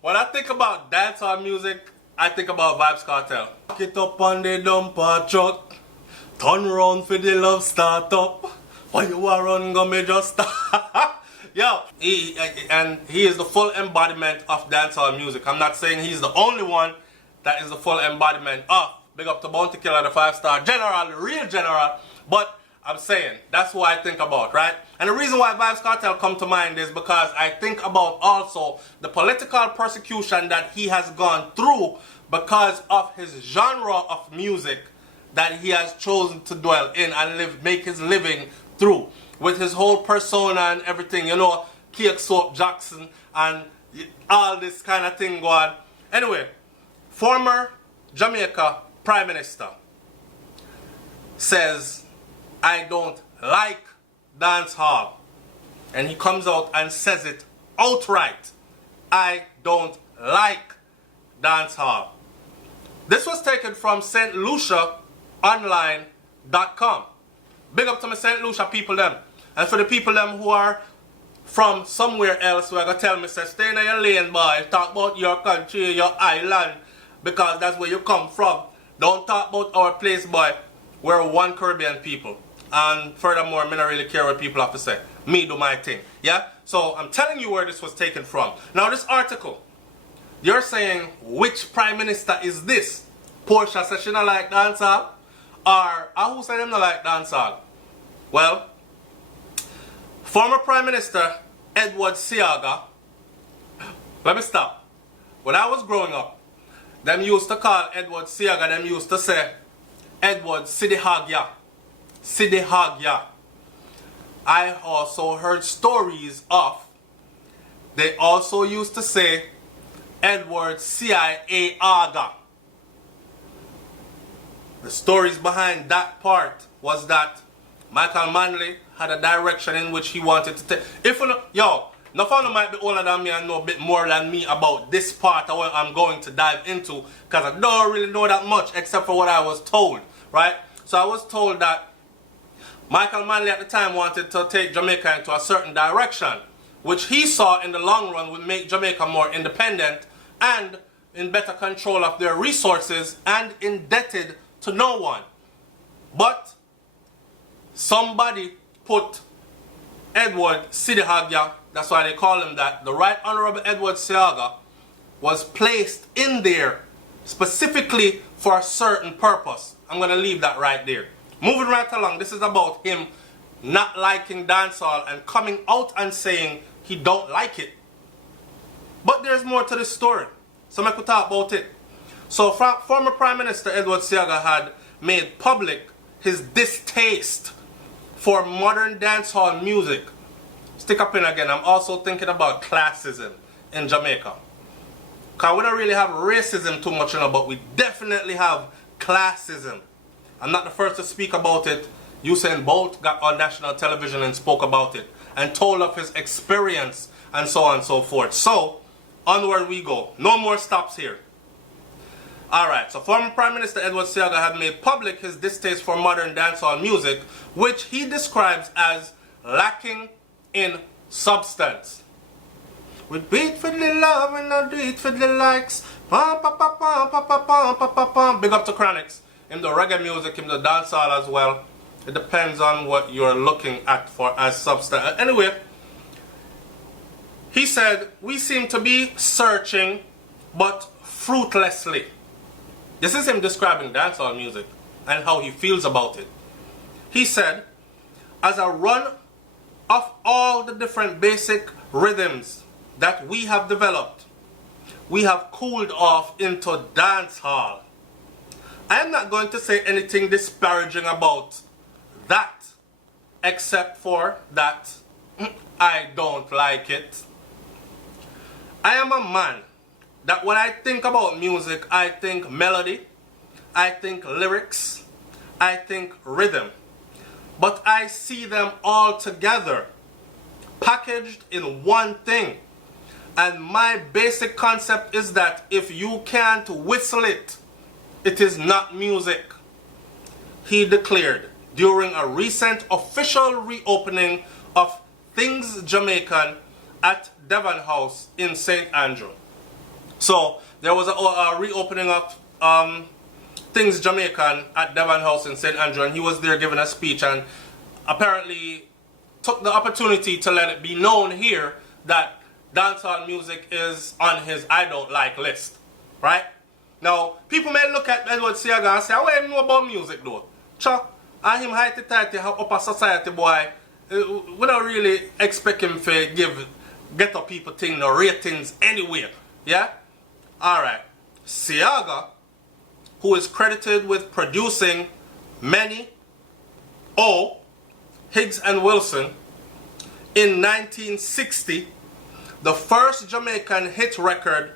when I think about dancehall music, I think about Vybz Kartel. Lock it up on the dumper truck, turn round for the love start up. Why you are run, go me just start. Yo, he is the full embodiment of dancehall music. I'm not saying he's the only one that is the full embodiment of. Big up to Bounty Killer, the 5-star general, the real general. But I'm saying, that's what I think about, right? And the reason why Vybz Kartel come to mind is because I think about also the political persecution that he has gone through because of his genre of music that he has chosen to dwell in and make his living through. With his whole persona and everything, you know, Cake Soap Jackson and all this kind of thing going. Anyway, former Jamaica Prime Minister says, I don't like dancehall. And he comes out and says it outright. I don't like dancehall. This was taken from SouFLoTV.com. Big up to my St. Lucia people them. And for the people them who are from somewhere else, who are going to tell me, say, stay in your lane, boy. Talk about your country, your island, because that's where you come from. Don't talk about our place, boy. We're one Caribbean people. And furthermore, I don't really care what people have to say. Me do my thing. Yeah? So I'm telling you where this was taken from. Now this article, you're saying, which Prime Minister is this? Portia says she don't like dancehall? Or who said them not like dancehall? Well, former Prime Minister Edward Seaga. Let me stop. When I was growing up, them used to call Edward Seaga, them used to say Edward Sidihagya. Sidihagya. I also heard stories of, they also used to say Edward CIA Aga. The stories behind that part was that Michael Manley had a direction in which he wanted to take. If you know, yo, no one might be older than me and know a bit more than me about this part of what I'm going to dive into, because I don't really know that much except for what I was told, right? So I was told that Michael Manley at the time wanted to take Jamaica into a certain direction, which he saw in the long run would make Jamaica more independent and in better control of their resources and indebted to no one. But somebody put Edward Sidihagya, that's why they call him that, the Right Honorable Edward Seaga, was placed in there specifically for a certain purpose. I'm going to leave that right there. Moving right along, this is about him not liking dancehall and coming out and saying he don't like it. But there's more to this story, so I could talk about it. So former Prime Minister Edward Seaga had made public his distaste for modern dancehall music. Stick up in again, I'm also thinking about classism in Jamaica. Because we don't really have racism too much, you know, but we definitely have classism. I'm not the first to speak about it. Usain Bolt got on national television and spoke about it and told of his experience and so on and so forth. So, onward we go. No more stops here. Alright, so former Prime Minister Edward Seaga had made public his distaste for modern dancehall music, which he describes as lacking in substance. We beat for the love and I do it for the likes. Pum, pum, pum, pum, pum, pum, pum, pum, pum, pum. Big up to Chronics. In the reggae music, in the dancehall as well. It depends on what you're looking at for as substance. Anyway, he said, we seem to be searching, but fruitlessly. This is him describing dancehall music and how he feels about it. He said, as a run of all the different basic rhythms that we have developed, we have cooled off into dancehall. I am not going to say anything disparaging about that, except for that I don't like it. I am a man that when I think about music, I think melody, I think lyrics, I think rhythm. But I see them all together, packaged in one thing. And my basic concept is that if you can't whistle it, it is not music. He declared during a recent official reopening of Things Jamaican at Devon House in St. Andrew. So there was a reopening of Things Jamaican at Devon House in St. Andrew, and he was there giving a speech, and apparently took the opportunity to let it be known here that dancehall music is on his I don't like list, right? Now, people may look at Edward Seaga and say, what do you know about music though? Chuck, and him high-tighty upper society boy, we don't really expect him to give ghetto people thing no ratings anywhere, yeah? Alright, Seaga, who is credited with producing many Higgs and Wilson, in 1960, the first Jamaican hit record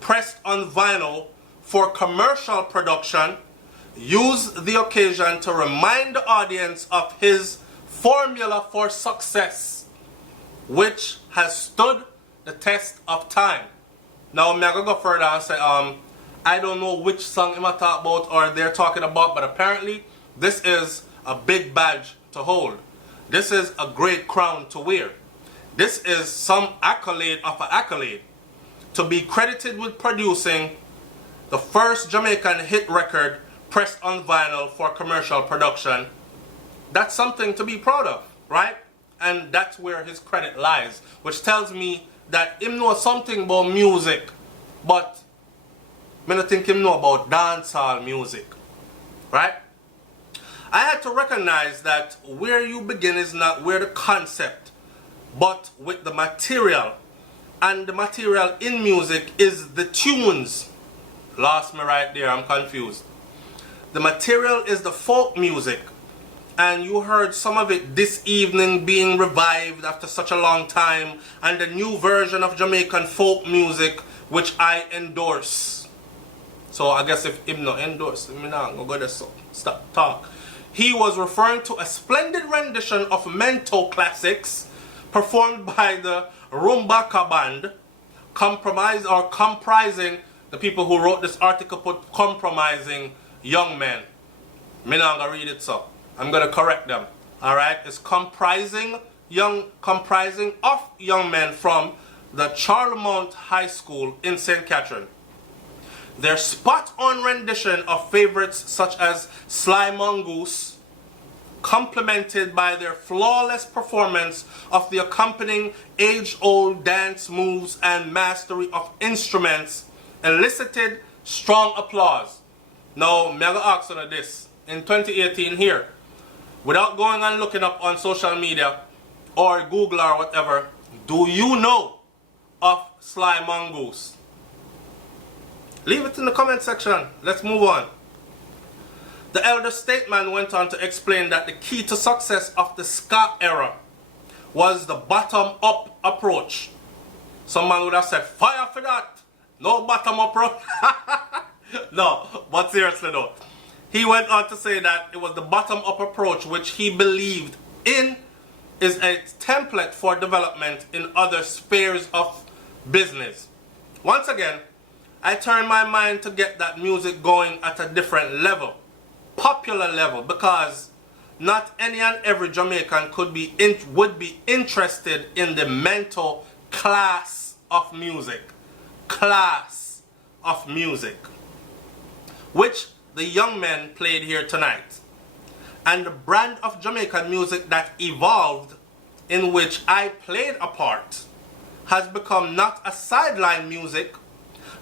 pressed on vinyl for commercial production, used the occasion to remind the audience of his formula for success, which has stood the test of time. Now, I'm going to go further and say, I don't know which song I'm talking about or they're talking about, but apparently this is a big badge to hold. This is a great crown to wear. This is some accolade of an accolade. To be credited with producing the first Jamaican hit record pressed on vinyl for commercial production, that's something to be proud of, right? And that's where his credit lies, which tells me that him know something about music, but I don't think him know about dancehall music, right? I had to recognize that where you begin is not where the concept, but with the material. And the material in music is the tunes. Lost me right there, I'm confused. The material is the folk music. And you heard some of it this evening being revived after such a long time. And the new version of Jamaican folk music, which I endorse. So I guess if him not endorse, I'm not going to go there, so stop talk. He was referring to a splendid rendition of Mento classics performed by the Rumbaka band, comprising, the people who wrote this article put compromising young men. Me not gonna read it, so I'm gonna correct them. Alright, it's comprising of young men from the Charlemont High School in St. Catherine. Their spot-on rendition of favorites such as Sly Mongoose, complemented by their flawless performance of the accompanying age-old dance moves and mastery of instruments, elicited strong applause. Now, I'm going to ask you this. In 2018 here, without going and looking up on social media or Google or whatever, do you know of Sly Mongoose? Leave it in the comment section. Let's move on. The elder statesman went on to explain that the key to success of the ska era was the bottom-up approach. Some man would have said, fire for that. No bottom-up approach. No, but seriously though. He went on to say that it was the bottom-up approach which he believed in is a template for development in other spheres of business. Once again, I turned my mind to get that music going at a different level, popular level, because not any and every Jamaican would be interested in the mental class of music, which the young men played here tonight. And the brand of Jamaican music that evolved, in which I played a part, has become not a sideline music,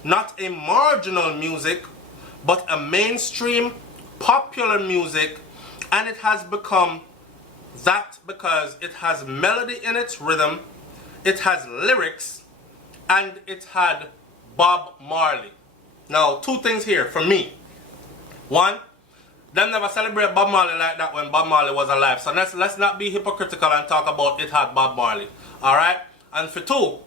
not a marginal music, but a mainstream popular music, and it has become that because it has melody in its rhythm, it has lyrics, and it had Bob Marley. Now, two things here for me. One, them never celebrate Bob Marley like that when Bob Marley was alive. So let's not be hypocritical and talk about it had Bob Marley. Alright? And for two,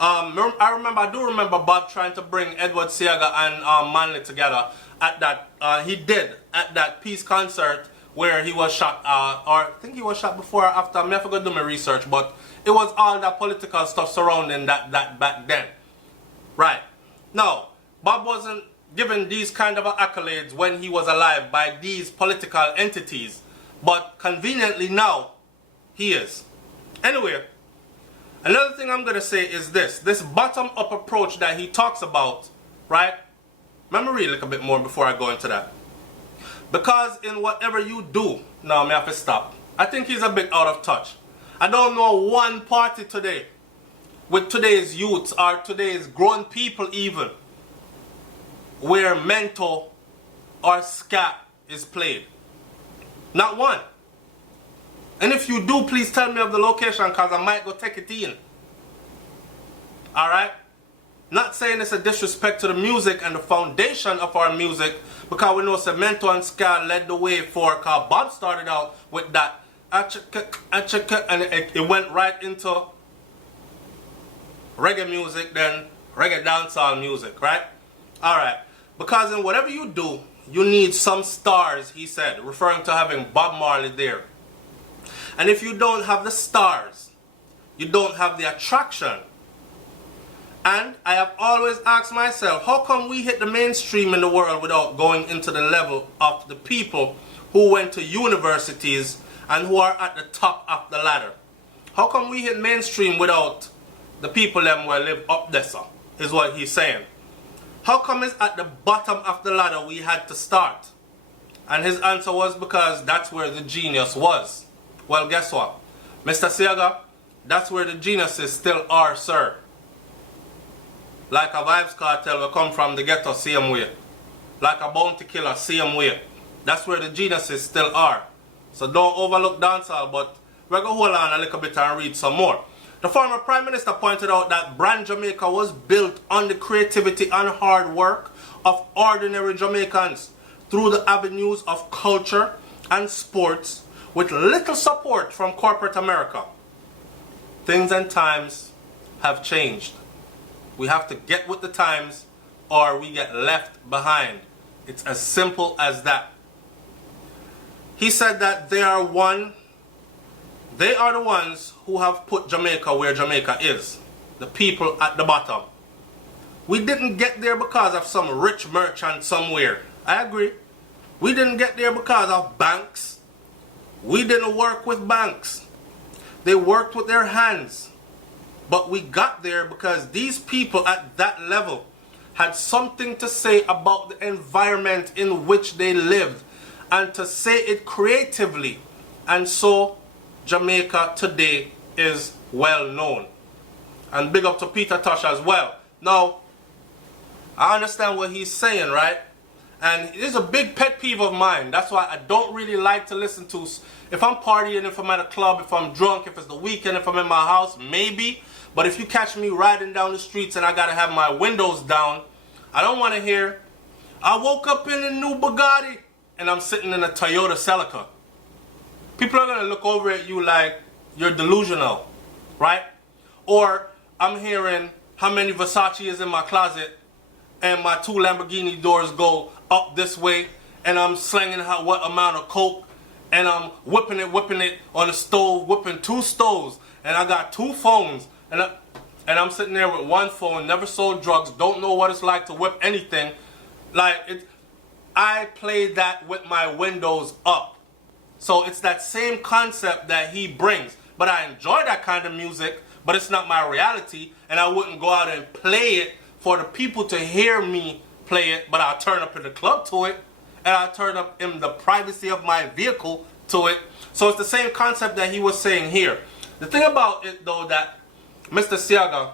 I do remember Bob trying to bring Edward Seaga and Manley together at that, he did at that peace concert where he was shot, or I think he was shot before or after, I forgot to do my research, but it was all that political stuff surrounding that back then. Right. Now, Bob wasn't given these kind of accolades when he was alive by these political entities, but conveniently now, he is. Anyway, Another thing I'm going to say is this bottom-up approach that he talks about, right? Let me read a little bit more before I go into that. Because in whatever you do, now I have to stop. I think he's a bit out of touch. I don't know one party today, with today's youth or today's grown people even, where mento or scat is played. Not one. And if you do, please tell me of the location, because I might go take it in. Alright? Not saying it's a disrespect to the music and the foundation of our music, because we know Cemento and Ska led the way for, because Bob started out with that and it went right into reggae music, then reggae dancehall music, right? Alright. Because in whatever you do, you need some stars, he said, referring to having Bob Marley there. And if you don't have the stars, you don't have the attraction. And I have always asked myself, how come we hit the mainstream in the world without going into the level of the people who went to universities and who are at the top of the ladder? How come we hit mainstream without the people them who live up there, sir, is what he's saying. How come it's at the bottom of the ladder we had to start? And his answer was because that's where the genius was. Well, guess what? Mr. Siaga, that's where the geniuses still are, sir. Like a Vibes Cartel will come from the ghetto, same way. Like a Bounty Killer, same way. That's where the geniuses still are. So don't overlook dancehall, but we're going to hold on a little bit and read some more. The former Prime Minister pointed out that Brand Jamaica was built on the creativity and hard work of ordinary Jamaicans through the avenues of culture and sports with little support from corporate America. Things and times have changed. We have to get with the times or we get left behind. It's as simple as that. He said that they are the ones who have put Jamaica where Jamaica is. The people at the bottom. We didn't get there because of some rich merchant somewhere. I agree. We didn't get there because of banks. We didn't work with banks. They worked with their hands. But we got there because these people at that level had something to say about the environment in which they lived and to say it creatively. And so Jamaica today is well known. And big up to Peter Tosh as well. Now, I understand what he's saying, right? And it is a big pet peeve of mine. That's why I don't really like to listen to, if I'm partying, if I'm at a club, if I'm drunk, if it's the weekend, if I'm in my house, maybe. But if you catch me riding down the streets and I gotta have my windows down, I don't want to hear, I woke up in a new Bugatti and I'm sitting in a Toyota Celica. People are gonna look over at you like you're delusional, right? Or I'm hearing how many Versace is in my closet and my 2 Lamborghini doors go up this way and I'm slinging what amount of coke and I'm whipping it on the stove, whipping 2 stoves, and I got 2 phones and I'm sitting there with 1 phone, never sold drugs, don't know what it's like to whip anything. I played that with my windows up. So it's that same concept that he brings. But I enjoy that kind of music, but it's not my reality, and I wouldn't go out and play it for the people to hear me play it, but I'll turn up in the club to it, and I'll turn up in the privacy of my vehicle to it. So it's the same concept that he was saying here. The thing about it though, that Mr. Siaga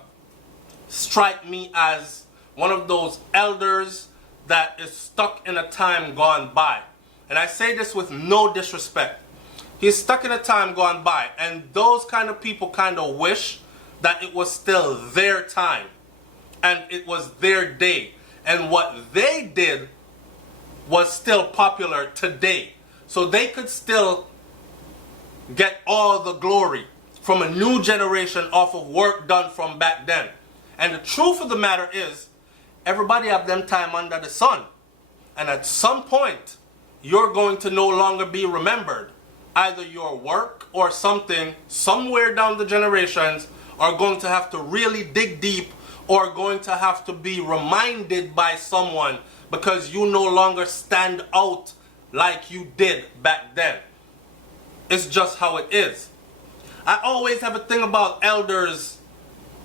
strike me as one of those elders that is stuck in a time gone by. And I say this with no disrespect. He's stuck in a time gone by, and those kind of people kind of wish that it was still their time and it was their day, and what they did was still popular today, so they could still get all the glory from a new generation off of work done from back then. And the truth of the matter is, everybody have them time under the sun, and at some point you're going to no longer be remembered. Either your work or something somewhere down the generations are going to have to really dig deep, or going to have to be reminded by someone, because you no longer stand out like you did back then. It's just how it is. I always have a thing about elders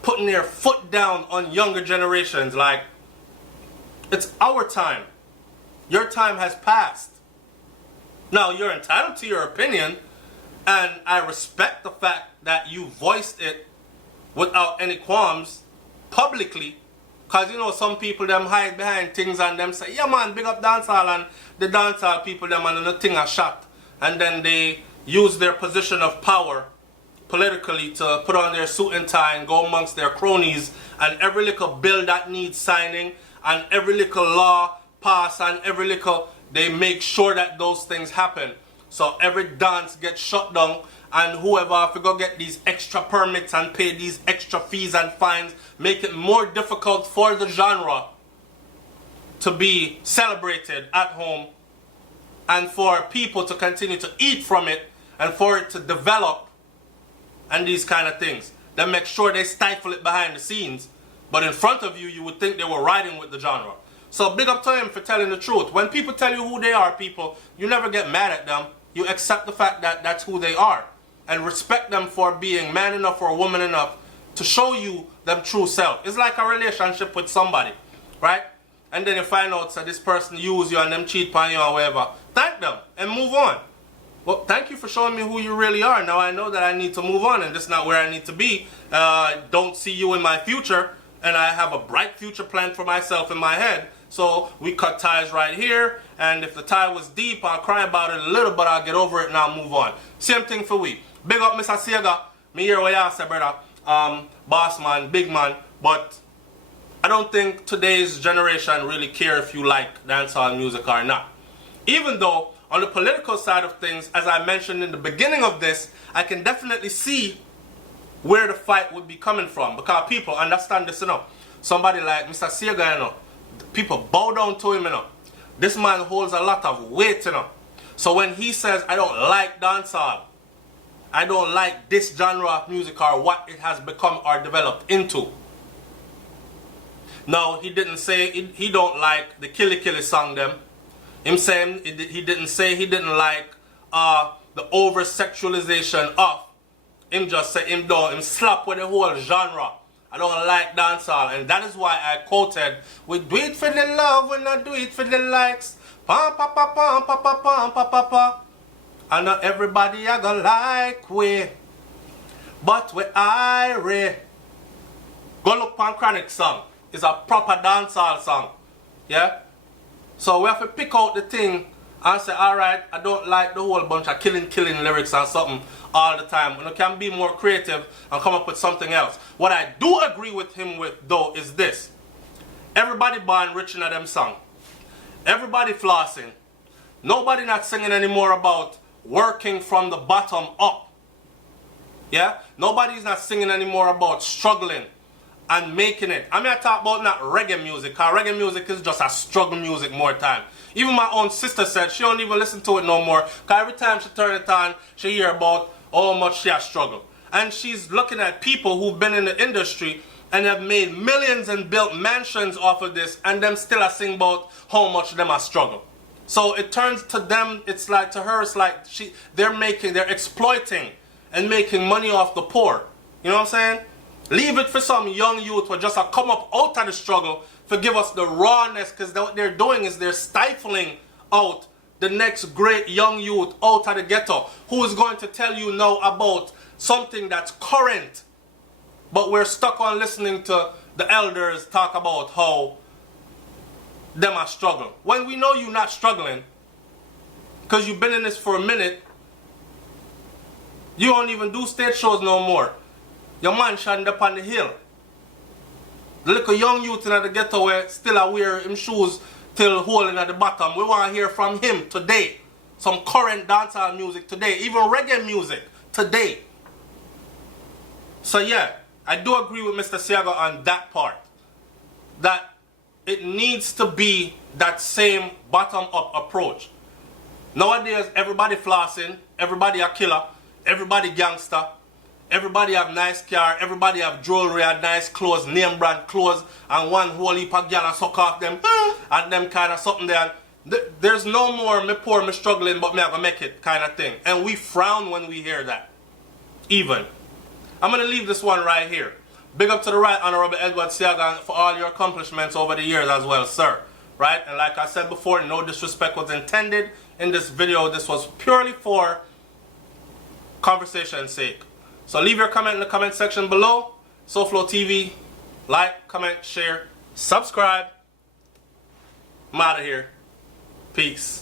putting their foot down on younger generations. Like, it's our time. Your time has passed. Now, you're entitled to your opinion, and I respect the fact that you voiced it without any qualms publicly. Because, you know, some people, them hide behind things and them say, yeah, man, big up dancehall, and the dancehall people, them, and the thing are shot. And then they use their position of power politically to put on their suit and tie and go amongst their cronies, and every little bill that needs signing and every little law pass and every little, they make sure that those things happen. So every dance gets shut down, and whoever, if you go get these extra permits and pay these extra fees and fines, make it more difficult for the genre to be celebrated at home and for people to continue to eat from it and for it to develop and these kind of things. They make sure they stifle it behind the scenes, but in front of you, you would think they were riding with the genre. So big up to him for telling the truth. When people tell you who they are, people, you never get mad at them. You accept the fact that that's who they are and respect them for being man enough or woman enough to show you them true self. It's like a relationship with somebody, right? And then you find out that this person use you and them cheat on you or whatever. Thank them and move on. Well, thank you for showing me who you really are. Now I know that I need to move on, and this is not where I need to be. Don't see you in my future, and I have a bright future plan for myself in my head. So we cut ties right here, and if the tie was deep, I'll cry about it a little, but I'll get over it and I'll move on. Same thing for we. Big up Mr. Sega. Me hear what you say, brother. Boss man, big man, but I don't think today's generation really care if you like dancehall music or not. Even though on the political side of things, as I mentioned in the beginning of this, I can definitely see where the fight would be coming from, because people understand this, you know. Somebody like Mr. Sega, you know, people bow down to him, you know. This man holds a lot of weight, you know. So when he says, I don't like dancehall, I don't like this genre of music or what it has become or developed into. No, he didn't say he don't like the Killy Killy song them. Him saying he didn't say he didn't like the over sexualization of. Him just say him slap with the whole genre. I don't like dancehall, and that is why I quoted, we do it for the love, we not do it for the likes. Pam pa pa pam pa pa pam pa pa pa. And not everybody I gonna like we, but we irie. Go look pan Chronic song. It's a proper dancehall song. Yeah? So we have to pick out the thing and say, alright, I don't like the whole bunch of killing lyrics and something all the time. You can be more creative and come up with something else. What I do agree with him with, though, is this. Everybody born rich in them song. Everybody flossing. Nobody not singing anymore about working from the bottom up. Yeah? Nobody's not singing anymore about struggling and making it. I mean, I talk about not reggae music, because reggae music is just a struggle music more time. Even my own sister said she don't even listen to it no more, because every time she turn it on, she hear about how much she has struggled. And she's looking at people who've been in the industry and have made millions and built mansions off of this, and them still are sing about how much them are struggle. So it turns to them, it's like, to her, it's like they're exploiting and making money off the poor. You know what I'm saying? Leave it for some young youth who just come up out of the struggle, forgive us the rawness, because what they're doing is they're stifling out the next great young youth out of the ghetto, who is going to tell you now about something that's current. But we're stuck on listening to the elders talk about how them are struggling. When we know you're not struggling, because you've been in this for a minute, you don't even do stage shows no more. Your man shined up on the hill. The little young youth in the ghetto where still are wear him shoes till holding at the bottom. We want to hear from him today. Some current dancehall music today. Even reggae music today. So yeah, I do agree with Mr. Siaga on that part. That it needs to be that same bottom-up approach. Nowadays, everybody flossing, everybody a killer, everybody gangster. Everybody have nice car, everybody have jewelry and nice clothes, name brand clothes, and one whole heap of gyal suck off them, and them kind of something there. There's no more me poor, me struggling, but me I gonna make it kind of thing. And we frown when we hear that. Even. I'm gonna leave this one right here. Big up to the Right Honorable Edward Siagan for all your accomplishments over the years as well, sir. Right? And like I said before, no disrespect was intended in this video. This was purely for conversation's sake. So leave your comment in the comment section below. SouFLoTV, like, comment, share, subscribe. I'm out of here. Peace.